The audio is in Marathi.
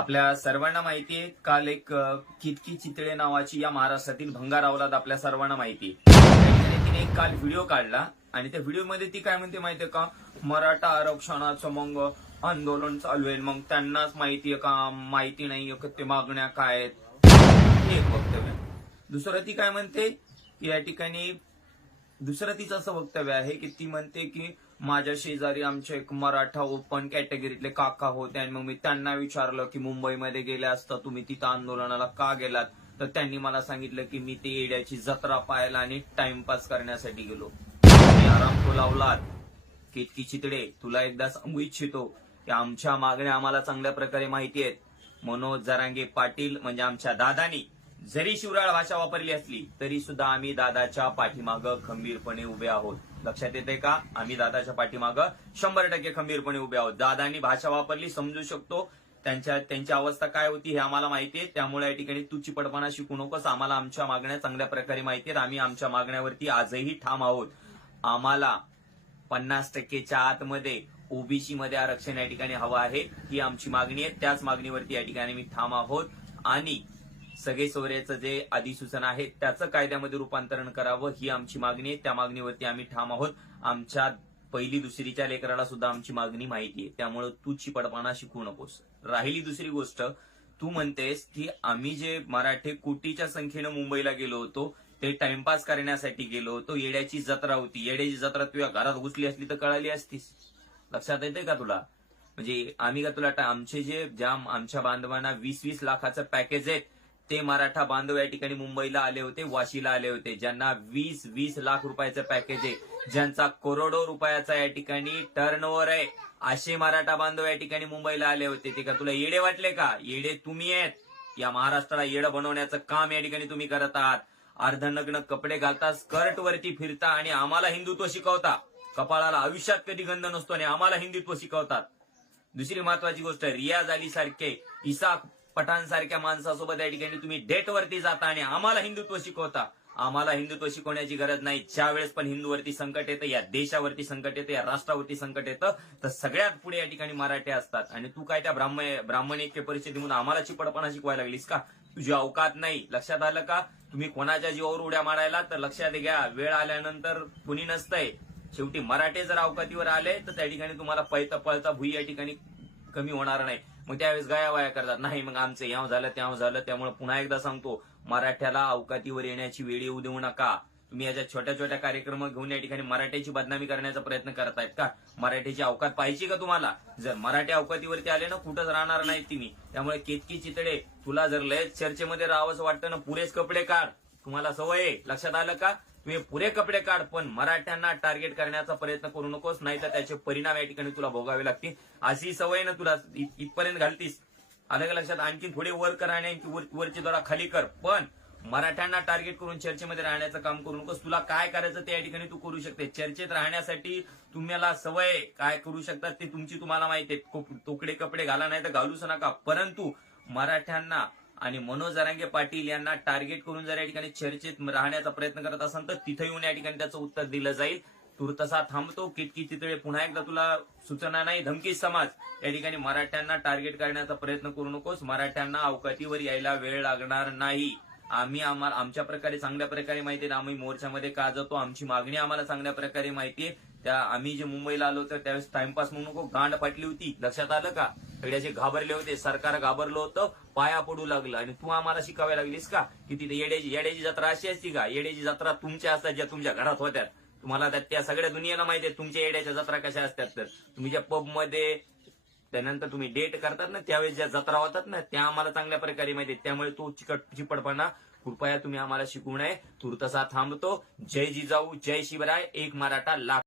आपल्या सर्वांना माहिती आहे काल एक कितकी चितळे नावाची या महाराष्ट्रातील भंगारावलात आपल्या सर्वांना माहिती आहे तिने एक काल व्हिडिओ काढला आणि त्या व्हिडिओमध्ये ती काय म्हणते माहितीये का मराठा आरक्षणाचं मग आंदोलन चालू आहे मग त्यांनाच माहितीये का माहिती नाही ते मागण्या काय आहेत एक वक्तव्य दुसरं ती काय म्हणते या ठिकाणी दुसरं तिचं असं वक्तव्य आहे की ती म्हणते की माझ्या शेजारी आमचे एक मराठा ओपन कॅटेगरीतले काका होते आणि मग मी त्यांना विचारलं की मुंबईमध्ये गेले असता तुम्ही तिथं आंदोलनाला का गेलात तर त्यांनी मला सांगितलं की मी ते येड्याची जत्रा पाहायला आणि टाइमपास करण्यासाठी गेलो आराम तो लावलात केतकी चितडे तुला एकदा सांगू इच्छितो की आमच्या मागण्या आम्हाला चांगल्या प्रकारे माहिती आहेत मनोज जरांगे पाटील म्हणजे आमच्या दादानी जरी शिवराळ भाषा वापरली असली तरी सुद्धा आम्ही दादाच्या पाठीमागं खंबीरपणे उभे आहोत लक्षात येते का आम्ही दादाच्या पाठीमाग शंभर टक्के खंबीरपणे उभे आहोत दादानी भाषा वापरली समजू शकतो त्यांच्या त्यांची अवस्था काय होती हे आम्हाला माहिती आहे त्यामुळे या ठिकाणी तू पडपणा शिकू नकोस आम्हाला आमच्या मागण्या चांगल्या प्रकारे माहिती आहेत आम्ही आमच्या मागण्यावरती आजही ठाम आहोत आम्हाला पन्नास टक्केच्या आतमध्ये ओबीसी मध्ये आरक्षण या ठिकाणी हवं आहे ही आमची मागणी आहे त्याच मागणीवरती या ठिकाणी मी ठाम आहोत आणि सगळे सोयऱ्याचं जे अधिसूचना आहे त्याचं कायद्यामध्ये रूपांतरण करावं ही आमची मागणी आहे त्या मागणीवरती आम्ही ठाम आहोत आमच्या पहिली दुसरीच्या लेकराला सुद्धा आमची मागणी माहिती आहे त्यामुळे तू चिपडपणा शिकू नकोस राहिली दुसरी गोष्ट तू म्हणतेस की आम्ही जे मराठे कोटीच्या संख्येनं मुंबईला गेलो होतो ते टाइमपास करण्यासाठी गेलो होतो येड्याची जत्रा होती येड्याची जत्रा तुझ्या घरात घुसली असली तर कळाली असतीस लक्षात येते का तुला म्हणजे आम्ही का तुला आमचे जे ज्या आमच्या बांधवांना वीस वीस लाखाचं पॅकेज आहे ते मराठा बांधव या ठिकाणी मुंबईला आले होते वाशीला आले होते ज्यांना वीस वीस लाख रुपयाचं पॅकेज आहे ज्यांचा करोडो रुपयाचा या ठिकाणी टर्न आहे असे मराठा बांधव या ठिकाणी मुंबईला आले होते ते का तुला येडे वाटले का येडे तुम्ही आहेत या महाराष्ट्राला येडं बनवण्याचं काम या ठिकाणी तुम्ही करत आहात अर्धनग्न कपडे घालता स्कर्ट वरती फिरता आणि आम्हाला हिंदुत्व शिकवता कपाळाला आयुष्यात कधी गंध नसतो आणि आम्हाला हिंदुत्व शिकवतात दुसरी महत्वाची गोष्ट रियाज अली सारखे इसाक पठाणसारख्या माणसासोबत या ठिकाणी तुम्ही डेटवरती जाता आणि आम्हाला हिंदुत्व शिकवता आम्हाला हिंदुत्व शिकवण्याची गरज नाही ज्या वेळेस पण हिंदूवरती संकट येतं या देशावरती संकट येतं या राष्ट्रावरती संकट येतं तर सगळ्यात पुढे या ठिकाणी मराठे असतात आणि तू काय त्या ब्राह्मण ब्राह्मण ऐक्य परिस्थितीमधून आम्हाला चिपडपणा शिकवायला लागलीस का तुझी अवकात नाही लक्षात आलं का तुम्ही कोणाच्या जीवावर उड्या मारायला तर लक्षात घ्या वेळ आल्यानंतर कुणी नसतंय शेवटी मराठे जर अवकातीवर आले तर त्या ठिकाणी तुम्हाला पळता पळता भुई या ठिकाणी कमी होणार नाही मग त्यावेळेस गाया वाया करतात नाही मग आमचं याव झालं त्याव झालं त्यामुळे पुन्हा एकदा सांगतो मराठ्याला अवकातीवर येण्याची वेळ येऊ देऊ नका तुम्ही याच्या छोट्या छोट्या कार्यक्रम घेऊन या ठिकाणी मराठ्याची बदनामी करण्याचा प्रयत्न करतायत का मराठीची अवकात पाहिजे का तुम्हाला जर मराठी अवकातीवरती आले ना कुठंच राहणार नाहीत तुम्ही त्यामुळे केतकी चितळे तुला जर लयच चर्चेमध्ये असं वाटतं ना पुरेच कपडे काढ तुम्हाला सवय लक्षात आलं का तुम्ही पुरे कपडे काढ पण मराठ्यांना टार्गेट करण्याचा प्रयत्न करू नकोस नाही तर त्याचे परिणाम या ठिकाणी तुला भोगावे लागतील अशी सवय ना तुला इथपर्यंत घालतीस अनेक लक्षात आणखी थोडे वर कर आणि आणखी वरची खाली कर पण मराठ्यांना टार्गेट करून चर्चेमध्ये राहण्याचं काम करू नकोस तुला काय करायचं ते या ठिकाणी तू करू शकते चर्चेत राहण्यासाठी तुम्हाला सवय काय करू शकतात ते तुमची तुम्हाला माहिती आहे तुकडे कपडे घाला नाही तर घालूच नका परंतु मराठ्यांना आणि मनोज अरांगे पाटील यांना टार्गेट करून जर या ठिकाणी चर्चेत राहण्याचा प्रयत्न करत असाल तर तिथे येऊन या ठिकाणी त्याचं उत्तर दिलं जाईल तुर्तसा थांबतो कितकी तितळे पुन्हा एकदा तुला सूचना नाही धमकी समाज या ठिकाणी मराठ्यांना टार्गेट करण्याचा प्रयत्न करू नकोस मराठ्यांना अवकाठीवर यायला वेळ लागणार नाही आम्ही आम्हाला आमच्या प्रकारे चांगल्या प्रकारे माहिती आहे आम्ही मोर्चामध्ये का जातो आमची मागणी आम्हाला चांगल्या प्रकारे माहिती आहे त्या आम्ही जे मुंबईला आलो होतो त्यावेळेस टाइमपास म्हणून नको गांड पाटली होती लक्षात आलं का सगळ्याचे घाबरले होते सरकार घाबरलं होतं पाया पडू लागलं आणि तू आम्हाला शिकाव्या लागलीस का की तिथे येड्याची येड्याची जत्रा अशी असती का येड्याची जत्रा तुमच्या असतात ज्या तुमच्या घरात होत्या तुम्हाला त्या सगळ्या दुनियेला माहिती आहे तुमच्या येड्याच्या जत्रा कशा असतात तर तुम्ही ज्या पबमध्ये त्यानंतर तुम्ही डेट करतात ना त्यावेळेस ज्या जत्रा होतात ना त्या आम्हाला चांगल्या प्रकारे माहिती त्यामुळे तो चिकट चिपटपणा कृपया तुम्ही आम्हाला शिकू नये थांबतो जय जिजाऊ जय शिवराय एक मराठा लाख